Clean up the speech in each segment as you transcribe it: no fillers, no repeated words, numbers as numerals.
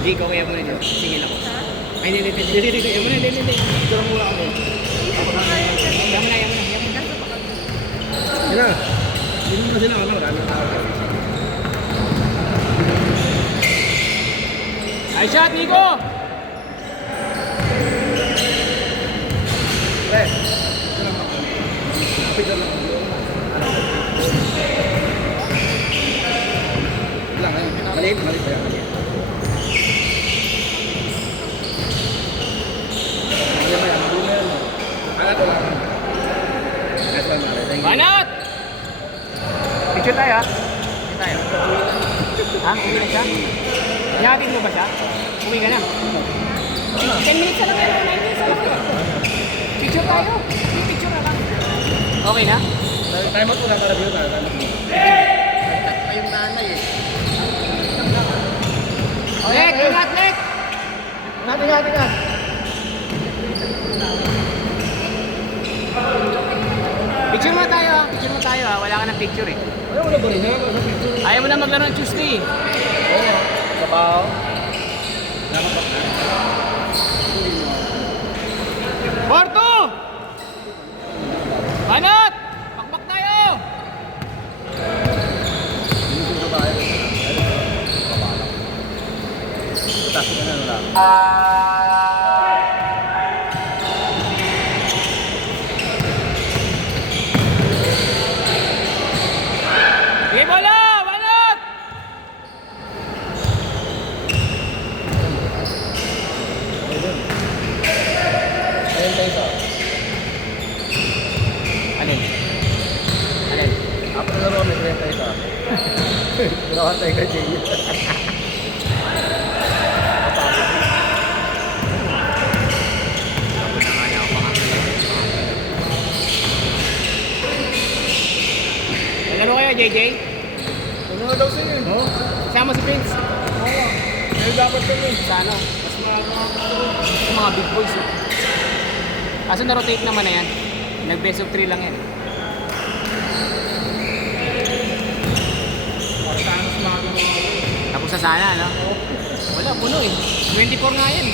Di ko kaya muna dyan. Singil ako. Ay, hindi. Yan muna, hindi. Ito muna ako. Yan muna. Yan na. Hindi mo na sila. Marami na ako. Ay, shot, Nico! Pre. Kapit lang. Maliit pa yan. Banat! Picture tayo ha? Picture tayo. Ha? Uwi na siya? Hinahatid mo ba siya? Uwi ka na? 10 minutes na lang yan, 9 minutes na lang. Picture tayo. Picture na lang. Okay na? Time out muna para review tayo. Nagtat pa yung nanay eh. Lek! Ingat, Lek! Ingat. Picture mo tayo ha? Picture mo tayo ha? Wala ka ng picture eh. Ayaw mo na ba rin? Ayaw mo na maglaro ng Tuesday. Oo. Kabaw. Porto! Banat! Pakpak tayo! Tapos ka na lang. Sige, bola! Banat! Ayun tayo sa. Alin? Apo na laro kami, ayun tayo sa. Ginawa tayo ka, Jay. Laro kayo, JJ? Ano daw sa'yo eh? Oo. Sama si Vince. Oo. Kaya dapat ko yun. Sa ano? Mas mga big boys eh. Kaso na-rotate naman na yan. Nag-best of 3 lang yan. Tapos na sana, no? Wala, puno eh. 24 nga yan.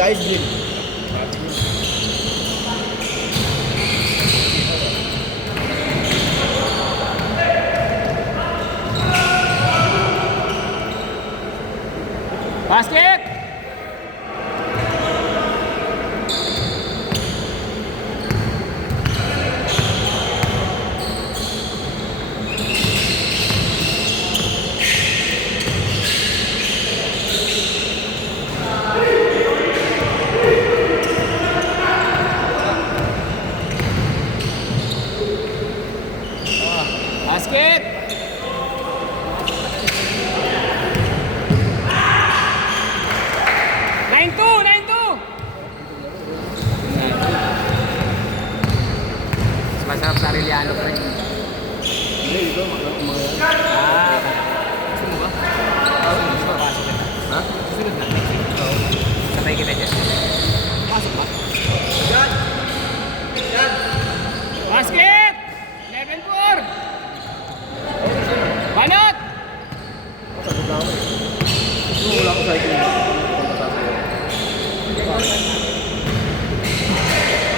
Guys, Jim. Basket! Basket! Nine two! Mas masarap sa Arellano pa rin. Hindi, ito, mga Gusto mo ba? Pasok kita. Ha? Susunod na. Sabay kita dyan. Pasok ba? Basket! 11-4! Banat! Sagot na ako. Wala ko sa ikin.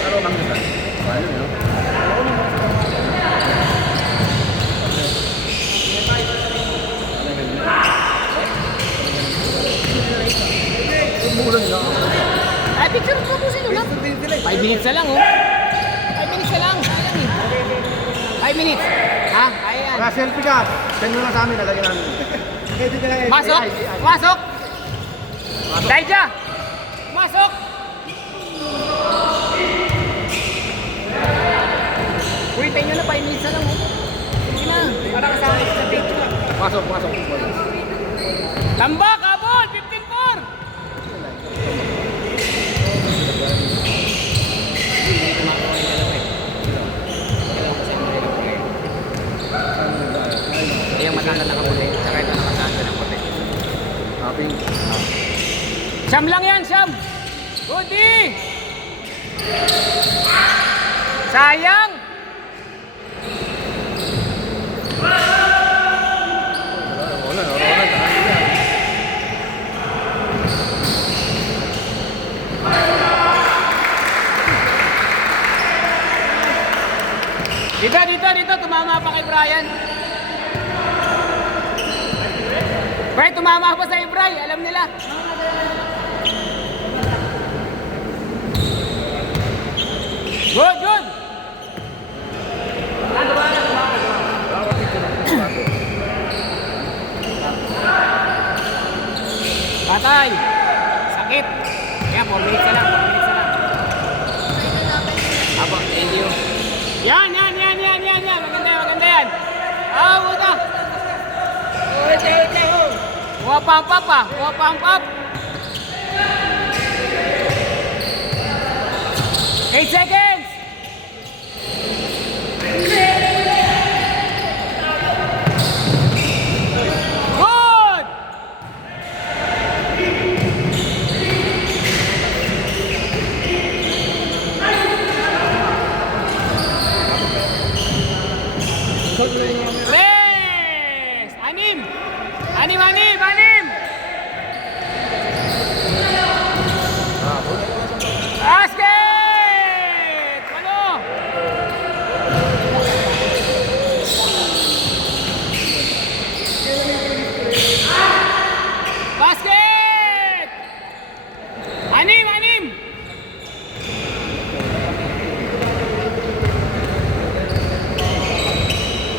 Ano mang nila? Paano yun? Bulan lang. Ay, picture mo po sino lang. 5 minutes na lang, oh. 5 minutes na lang. 5 minutes. Ha? Ayan. Selfie ka. Send mo lang sa amin, nalagyan namin. Masok! Masok! Daija! Masok! Uy, tayo nyo na 5 minutes na lang, oh. Sige na. Para kasama sa picture. Pasok. Tambak! Abol! 15-4! Yung matanda nakabuli, saka ito nakasaan ng puti. Happy. Siyam lang yan, Siyam! Goody! Sayang! Wala, sa kanila. Dito, tumama pa kay Brian. Bray, tumama pa sa Bray, alam nila. Good! Patay! Sakit! Kaya 4 minutes na lang, 4 minutes na lang. Apo, thank you. Yan! Maganda yan! Buta! Kuha pump up ah! Kuha pump up! 8 seconds! Good! Rest! Anim! Basket! Ano? Basket! Anim!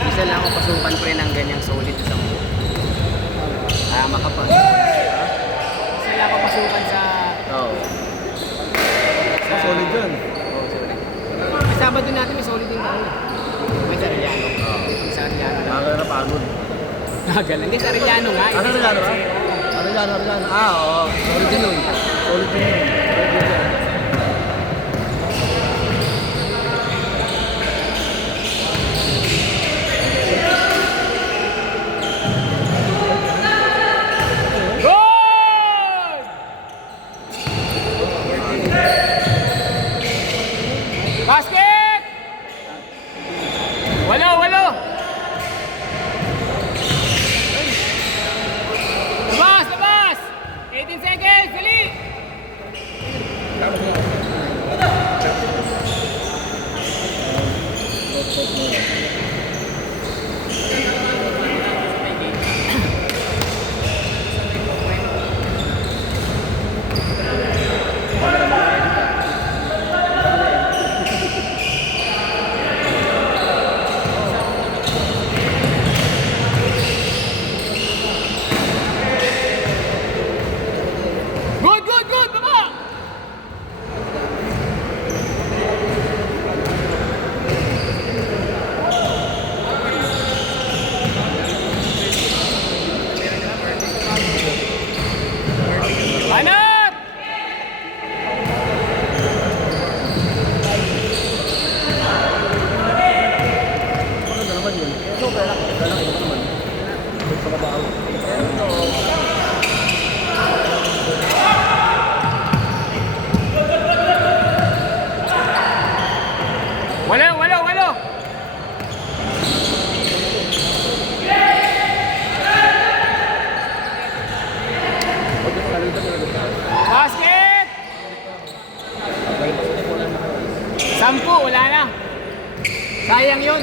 Isa lang ako pasukan pre ng ganyang solid sa mo. Tama ka pa. Isa lang ako pasukan sa... Oo. Solid yan. Oo, solid. May Sabado natin may solid din tayo. May Sarillano. May Sarillano lang. Nakaka pagod. Nagalan. Hindi, Sarillano nga. Ano Hindi Arellano ba? Sarillano. Arellano. Oo. Solid din yun. Solid din yun. Good! Basket! Walo! Labas! 18 seconds! Dali! Good! Baba! Banat! Maganda naman yun. Sobra lang. Iba naman. Sa kabaw. Walo! Basket! 10, wala na. Sayang yun.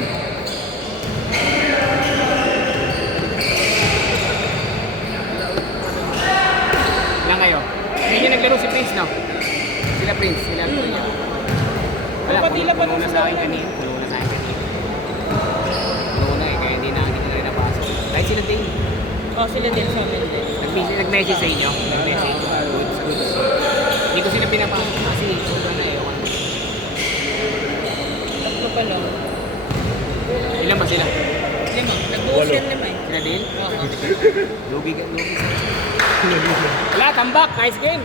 Ilan kayo? Hindi nyo naglaro si Prince, no? Sila Prince, sila Antonio. Wala, puno na sa akin kanina. Puno na eh, kaya hindi na rin napasok. Kahit sila din. Sila din sa amin din. Nag-message sa inyo. Nag-message. Hindi ko sila pinapasok kasi sobrang na ewan. Tatlo pa lang. Ilan ba sila? 5. Nag-buhos yan 5 eh. Sila din? Oo. Lugi sila. Wala, tambak. Nice game.